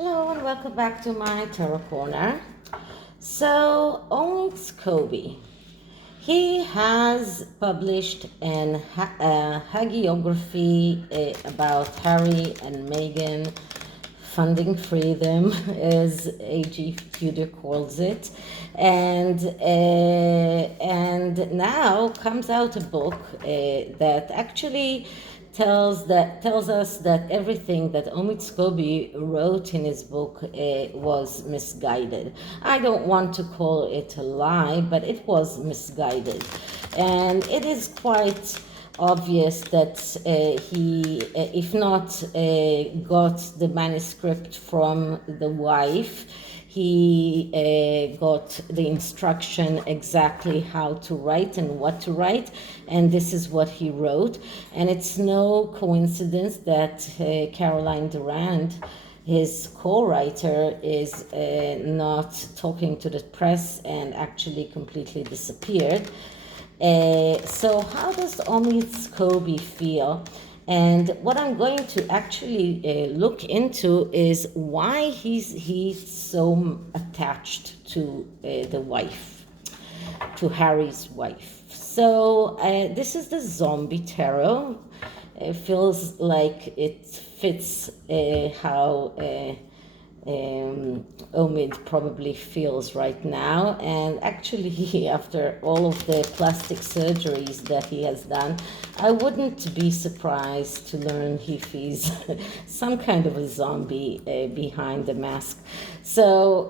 Hello and welcome back to my Tarot Corner. So, Omid Scobie, he has published a hagiography about Harry and Meghan funding freedom, as A.G. Fuder calls it, and now comes out a book that actually tells us that everything that Omid Scobie wrote in his book was misguided. I don't want to call it a lie, but it was misguided, and it is quite obvious that he, if not got the manuscript from the wife, he got the instruction exactly how to write and what to write, and this is what he wrote. And it's no coincidence that Caroline Durand, his co-writer, is not talking to the press and actually completely disappeared. So how does Omid Scobie feel? And what I'm going to actually look into is why he's so attached to the wife, to Harry's wife. So this is the zombie tarot. It feels like it fits how Omid probably feels right now. And actually, after all of the plastic surgeries that he has done, I wouldn't be surprised to learn if he's some kind of a zombie behind the mask. So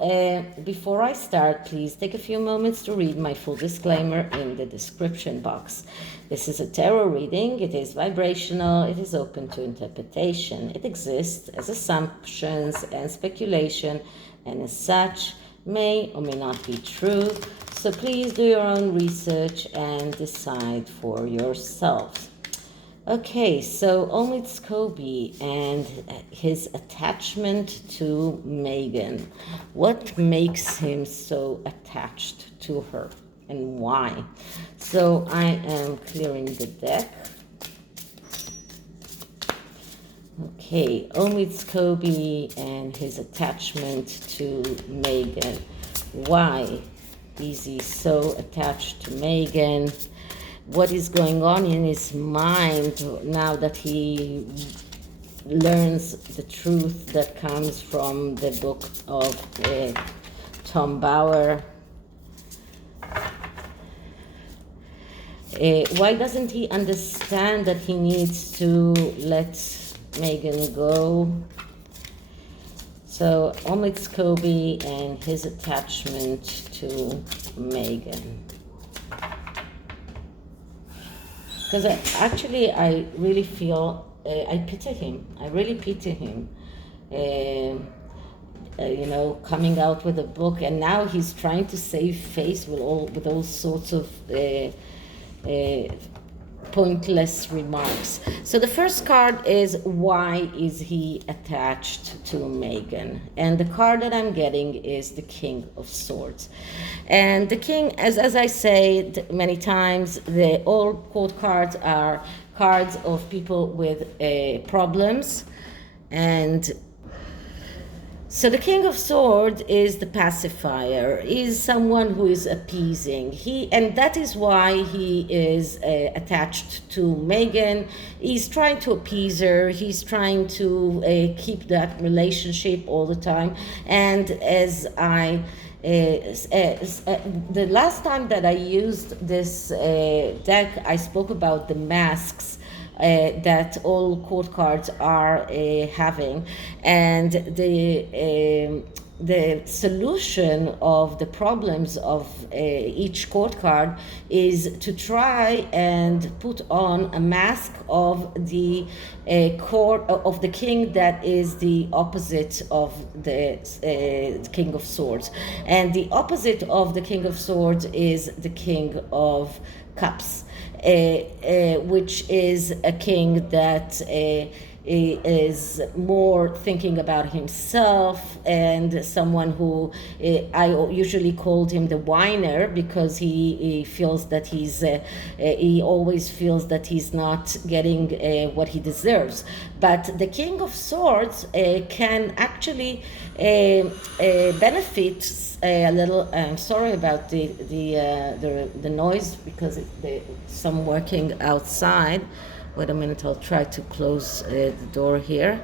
before I start, please take a few moments to read my full disclaimer in the description box. This is a tarot reading. It is vibrational. It is open to interpretation. It exists as assumptions and speculation, and as such may or may not be true. So please do your own research and decide for yourselves. Okay, so Omid Scobie and his attachment to Meghan. What makes him so attached to her and why? So I am clearing the deck. Okay, Omid Scobie and his attachment to Meghan. Why is he so attached to Meghan? What is going on in his mind now that he learns the truth that comes from the book of Tom Bauer? Why doesn't he understand that he needs to let Meghan go? So Omid Scobie and his attachment to Meghan. Because I really feel, I pity him. I really pity him. Coming out with a book, and now he's trying to save face with all sorts of pointless remarks. So the first card is, why is he attached to Meghan? And the card that I'm getting is the King of Swords. And the King, as I said many times, all court cards are cards of people with problems. And so the King of Swords is the pacifier, is someone who is appeasing. And that is why he is attached to Meghan. He's trying to appease her. He's trying to keep that relationship all the time. And as the last time that I used this deck, I spoke about the masks that all court cards are having, and the solution of the problems of each court card is to try and put on a mask of the court of the king that is the opposite of the King of Swords, and the opposite of the King of Swords is the King of Cups, which is a king that is more thinking about himself, and someone who I usually called him the whiner, because he feels that he always feels that he's not getting what he deserves. But the King of Swords can actually benefit a little. I'm sorry about the noise, because some working outside. Wait a minute, I'll try to close the door here.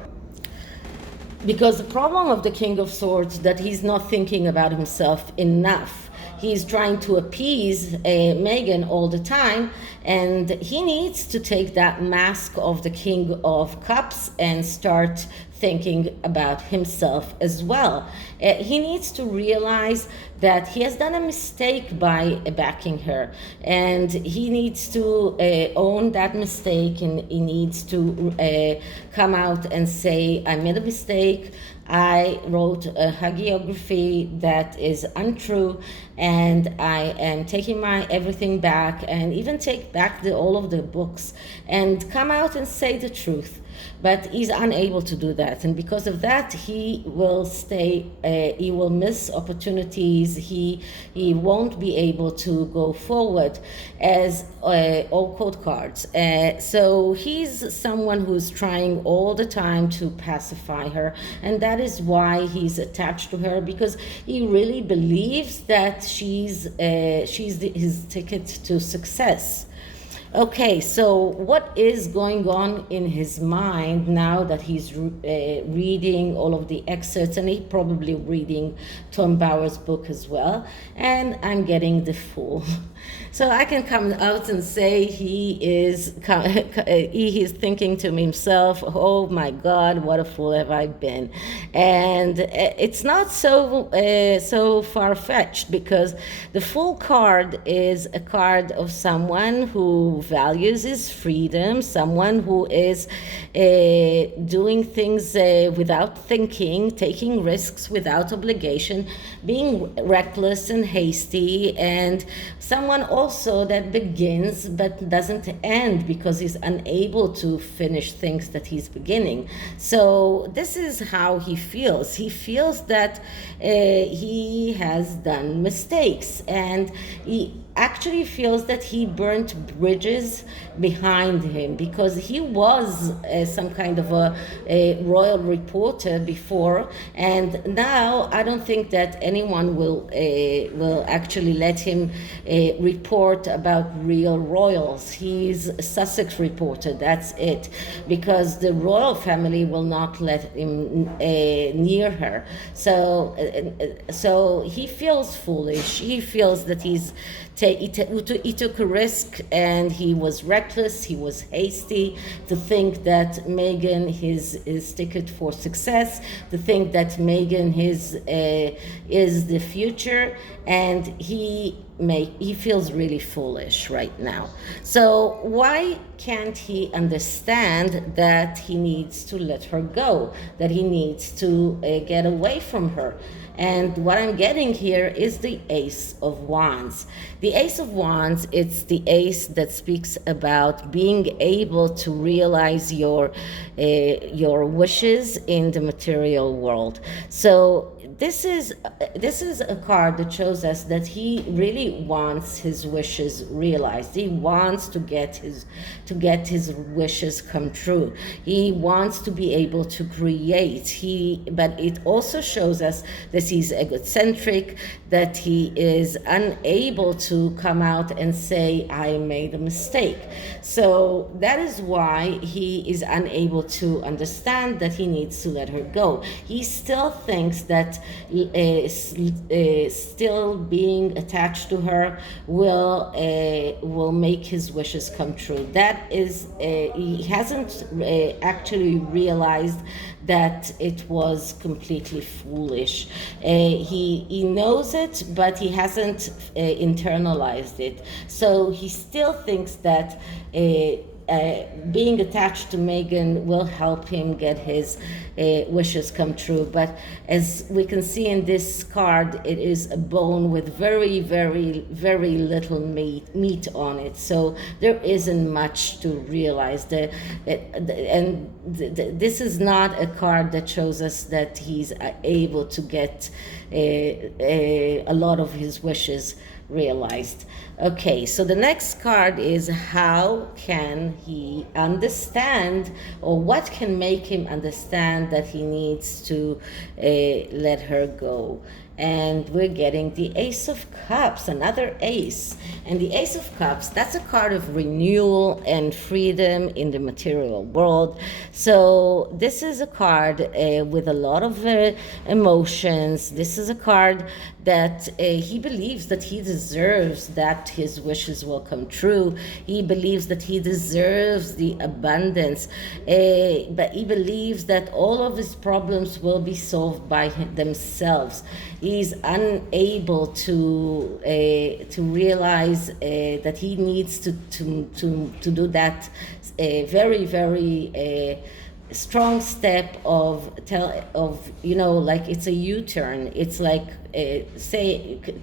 Because the problem of the King of Swords, that he's not thinking about himself enough. He's trying to appease Meghan all the time, and he needs to take that mask of the King of Cups and start thinking about himself as well. He needs to realize that he has done a mistake by backing her, and he needs to own that mistake, and he needs to come out and say, I made a mistake. I wrote a hagiography that is untrue, and I am taking my everything back, and even take back all of the books, and come out and say the truth. But he's unable to do that, and because of that, he will stay. He will miss opportunities. He won't be able to go forward as all court cards. So he's someone who's trying all the time to pacify her, and that is why he's attached to her, because he really believes that she's his ticket to success. Okay, so what is going on in his mind now that he's reading all of the excerpts, and he's probably reading Tom Bauer's book as well, and I'm getting the Fool. So I can come out and say he is thinking to himself, oh my God, what a fool have I been. And it's not so far-fetched, because the Fool card is a card of someone who values his freedom, someone who is doing things without thinking, taking risks without obligation, being reckless and hasty, and someone also that begins but doesn't end because he's unable to finish things that he's beginning. So this is how he feels. He feels that he has done mistakes, and he actually feels that he burnt bridges behind him, because he was some kind of a royal reporter before, and now I don't think that anyone will actually let him report about real royals. He's a Sussex reporter, that's it, because the royal family will not let him near her. So he feels foolish. He feels that he took a risk, and he was reckless, he was hasty, to think that Meghan his ticket for success, to think that Meghan is the future, and he feels really foolish right now. So why can't he understand that he needs to let her go, that he needs to get away from her? And what I'm getting here is the Ace of Wands. The Ace of Wands, it's the ace that speaks about being able to realize your wishes in the material world. So this is a card that shows us that he really wants his wishes realized. He wants to get his wishes come true. He wants to be able to create. But it also shows us that he's egocentric, that he is unable to come out and say, I made a mistake. So that is why he is unable to understand that he needs to let her go. He still thinks that still being attached to her will make his wishes come true. That is, he hasn't actually realized that it was completely foolish. He knows it, but he hasn't internalized it. So he still thinks that being attached to Meghan will help him get his wishes come true. But as we can see in this card, it is a bone with very, very, very little meat on it. So there isn't much to realize. This is not a card that shows us that he's able to get a lot of his wishes realized. Okay, so the next card is how can he understand, or what can make him understand that he needs to let her go. And we're getting the Ace of Cups, another ace. And the Ace of Cups, that's a card of renewal and freedom in the material world. So this is a card with a lot of emotions. This is a card that he believes that he deserves that his wishes will come true. He believes that he deserves the abundance, but he believes that all of his problems will be solved by themselves. He's unable to realize that he needs to do that very, very strong step of like it's a U-turn. It's like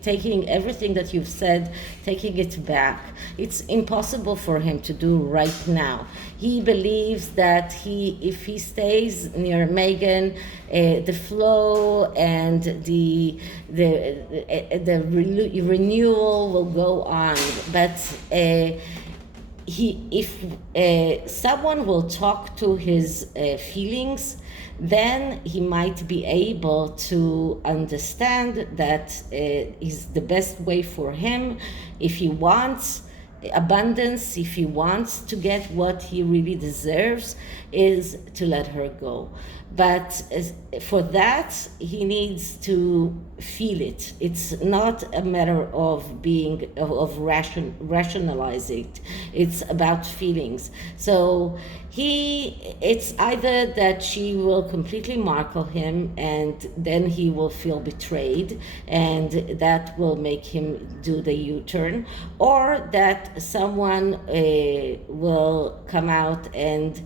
taking everything that you've said, taking it back. It's impossible for him to do right now. He believes that if he stays near Meghan, the flow and the renewal will go on, but if someone will talk to his feelings, then he might be able to understand that is the best way for him. If he wants abundance, if he wants to get what he really deserves, is to let her go. But for that, he needs to feel it. It's not a matter of rationalizing it. It's about feelings. So it's either that she will completely markle him, and then he will feel betrayed, and that will make him do the U-turn, or that someone will come out and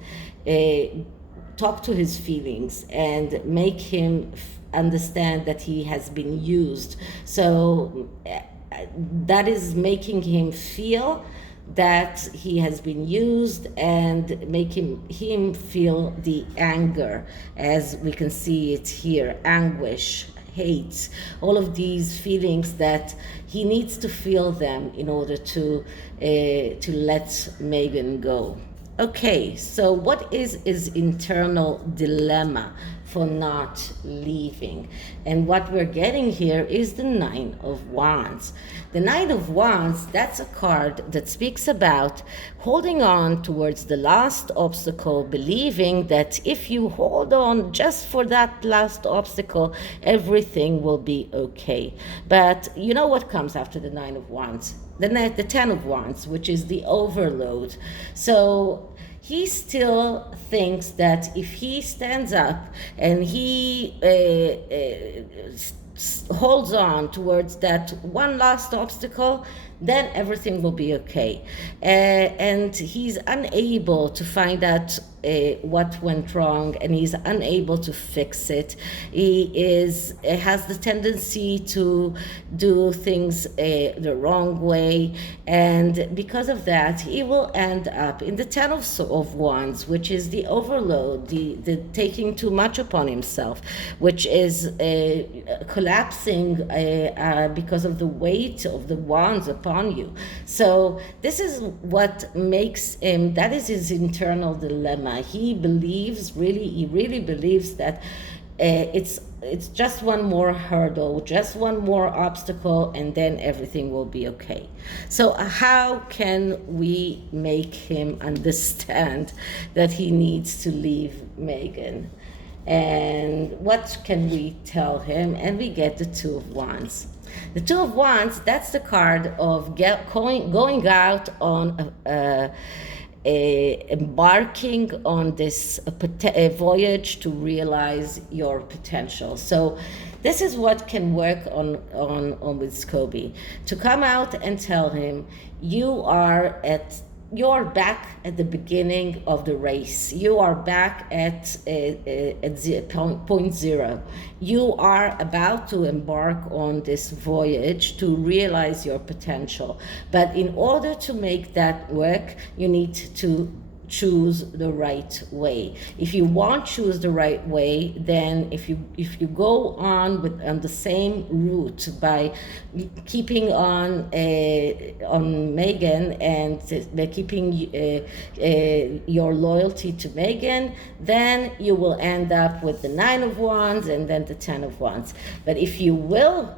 talk to his feelings and make him understand that he has been used. So that is making him feel that he has been used, and making him feel the anger, as we can see it here, anguish, hate, all of these feelings that he needs to feel them in order to let Meghan go. Okay, so what is his internal dilemma for not leaving? And what we're getting here is the Nine of Wands. The Nine of Wands, that's a card that speaks about holding on towards the last obstacle, believing that if you hold on just for that last obstacle, everything will be okay. But you know what comes after the Nine of Wands? The Ten of Wands, which is the overload. So he still thinks that if he stands up and he holds on towards that one last obstacle, then everything will be okay. And he's unable to find out what went wrong, and he's unable to fix it. He has the tendency to do things the wrong way, and because of that, he will end up in the Ten of Wands, which is the overload, the taking too much upon himself, which is collapsing because of the weight of the wands upon you. So this is what makes him, that is his internal dilemma. He really believes that it's just one more hurdle, just one more obstacle, and then everything will be okay. So how can we make him understand that he needs to leave Meghan? And what can we tell him? And we get the Two of Wands. The Two of Wands, that's the card of going out on embarking on this voyage to realize your potential. So this is what can work on Omid Scobie, to come out and tell him, you are at you're back at the beginning of the race. You are back at point zero. You are about to embark on this voyage to realize your potential. But in order to make that work, you need to choose the right way. If you won't choose the right way, then if you go on the same route by keeping on Meghan and by keeping your loyalty to Meghan, then you will end up with the 9 of Wands and then the 10 of Wands. But if you will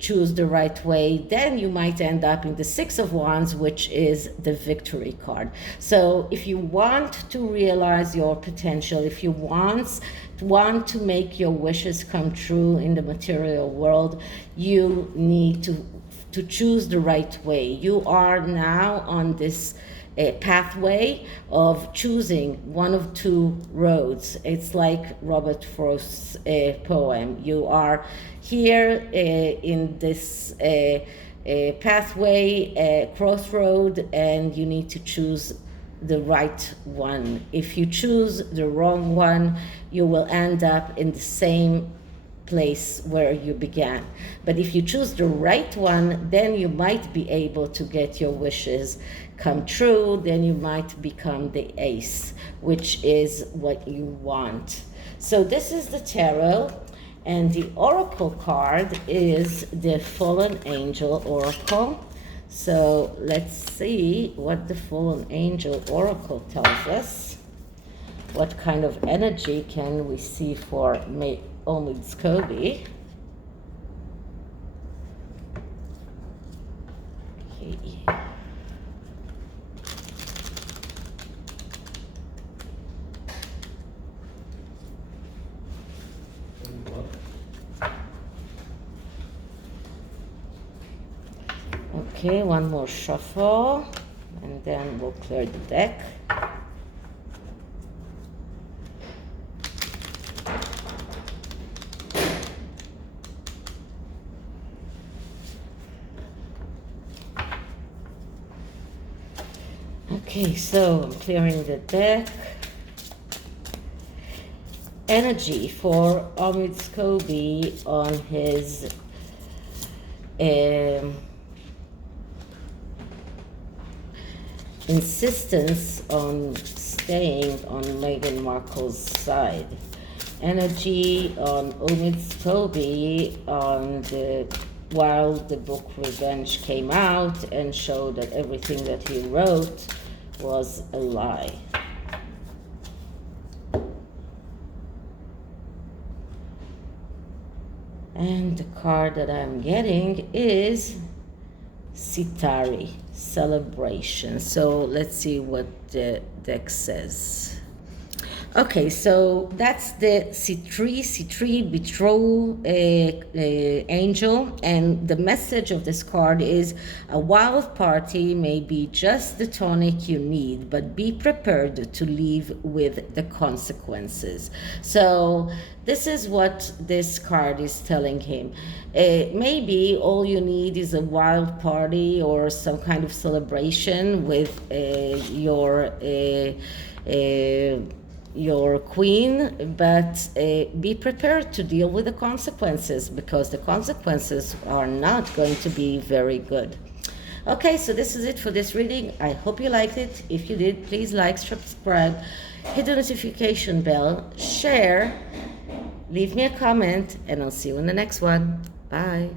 choose the right way, then you might end up in the 6 of Wands, which is the victory card. So if you want to realize your potential, if you want to make your wishes come true in the material world, you need to choose the right way. You are now on this pathway of choosing one of two roads. It's like Robert Frost's poem. You are here in this pathway, crossroad, and you need to choose the right one. If you choose the wrong one, you will end up in the same place where you began. But if you choose the right one, then you might be able to get your wishes come true. Then you might become the ace, which is what you want. So this is the tarot, and the oracle card is the fallen angel oracle. So let's see what the fallen angel oracle tells us. What kind of energy can we see for Omid Scobie? Okay, one more shuffle, and then we'll clear the deck. Okay, so I'm clearing the deck. Energy for Omid Scobie on his insistence on staying on Meghan Markle's side. Energy on Omid Scobie while the book Revenge came out and showed that everything that he wrote was a lie. And the card that I'm getting is Sitari, celebration. So let's see what the deck says. Okay, so that's the C3 betrothal angel, and the message of this card is a wild party may be just the tonic you need, but be prepared to live with the consequences. So this is what this card is telling him. Maybe all you need is a wild party or some kind of celebration with your queen, but be prepared to deal with the consequences, because the consequences are not going to be very good. Okay, so this is it for this reading. I hope you liked it. If you did, please like, subscribe, hit the notification bell, share, leave me a comment, and I'll see you in the next one. Bye.